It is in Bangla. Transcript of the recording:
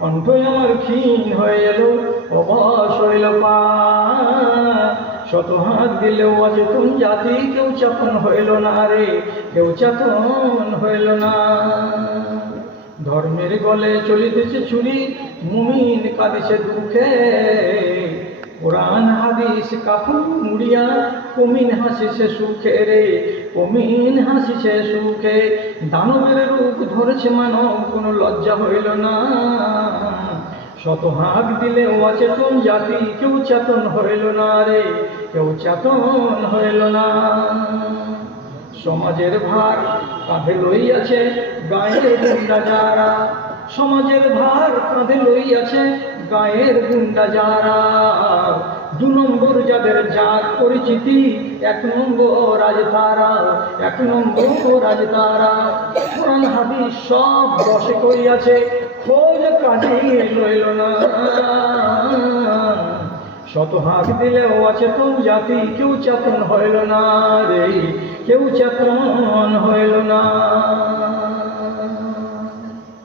কণ্ঠ আমার ক্ষীণ হয়ে এলো, অবশ হইল পা। শত হাত দিলেও অচেতন জাতি, কেউ চেতন হইল না রে, কেউ চেতন হইল না। ধর্মের গলে চলিতেছে ছুরি, মুমিন কাঁদিছে দুঃখে। কোরআন হাদিস কাপড় মুড়িয়া, কমিন হাসিছে সুখে রে, কমিন হাসিছে সুখে। দানবের রূপ ধরেছে মানব, কোনো লজ্জা হইল না। শত হাত দিলে অচেতন জাতি, কেউ চেতন হইল না রে, কেউ চেতন হইল না। সমাজের ভার কাঁধে লইয়াছে গায়ের গুন্ডা যারা, সমাজের ভার কাঁধে লইয়াছে গায়ের গুন্ডা যারা। 2 নম্বর যাদের জাত পরিচিতি, 1 নম্বর আজ তারা, 1 নম্বর আজ তারা। কোরআন হাদিস সব বসে করিয়াছে, খোঁজ কাজে লইল না। শত হাত দিলেও অচেতন জাতি, কেউ চেতন হইল না রে, কেউ চেতন হইল না।